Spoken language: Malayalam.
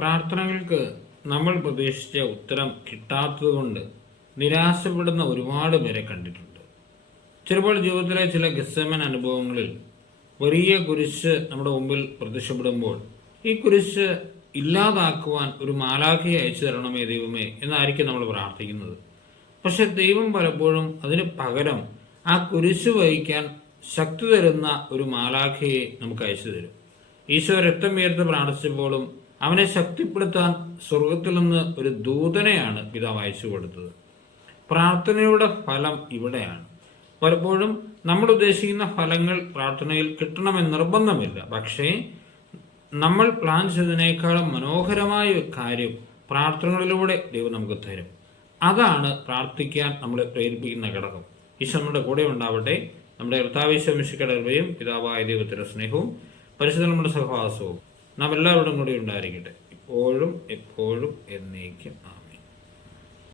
പ്രാർത്ഥനകൾക്ക് നമ്മൾ പ്രതീക്ഷിച്ച ഉത്തരം കിട്ടാത്തതുകൊണ്ട് നിരാശപ്പെടുന്ന ഒരുപാട് പേരെ കണ്ടിട്ടുണ്ട്. ചിലപ്പോൾ ജീവിതത്തിലെ ചില ഗെത്സമൻ അനുഭവങ്ങളിൽ വലിയ കുരിശ് നമ്മുടെ മുമ്പിൽ പ്രത്യക്ഷപ്പെടുമ്പോൾ ഈ കുരിശ് ഇല്ലാതാക്കുവാൻ ഒരു മാലാഖയെ അയച്ചു തരണമേ ദൈവമേ എന്നായിരിക്കും നമ്മൾ പ്രാർത്ഥിക്കുന്നത്. പക്ഷെ ദൈവം പലപ്പോഴും അതിന് പകരം ആ കുരിശ് വഹിക്കാൻ ശക്തി തരുന്ന ഒരു മാലാഖയെ നമുക്ക് അയച്ചു തരും. ഈശോ രക്തം ഉയർത്തി പ്രാർത്ഥിച്ചപ്പോഴും അവനെ ശക്തിപ്പെടുത്താൻ സ്വർഗത്തിൽ നിന്ന് ഒരു ദൂതനെയാണ് പിതാവ് അയച്ചു കൊടുത്തത്. പ്രാർത്ഥനയുടെ ഫലം ഇവിടെയാണ്. പലപ്പോഴും നമ്മൾ ഉദ്ദേശിക്കുന്ന ഫലങ്ങൾ പ്രാർത്ഥനയിൽ കിട്ടണമെന്ന് നിർബന്ധമില്ല. പക്ഷേ നമ്മൾ പ്ലാൻ ചെയ്തതിനേക്കാളും മനോഹരമായ ഒരു കാര്യം പ്രാർത്ഥനകളിലൂടെ ദൈവം നമുക്ക് തരും. അതാണ് പ്രാർത്ഥിക്കാൻ നമ്മളെ പ്രേരിപ്പിക്കുന്ന ഘടകം. ഈശോ നമ്മുടെ കൂടെ ഉണ്ടാവട്ടെ. നമ്മുടെ കർത്താവ് ഈശോ മിശിഹായുടെ കൃപയും പിതാവായ ദൈവത്തിന്റെ സ്നേഹവും പരിശുദ്ധ നമ്മുടെ സഹവാസവും നാം എല്ലാവരോടും കൂടി ഉണ്ടായിരിക്കട്ടെ, ഇപ്പോഴും എപ്പോഴും എന്നേക്കും.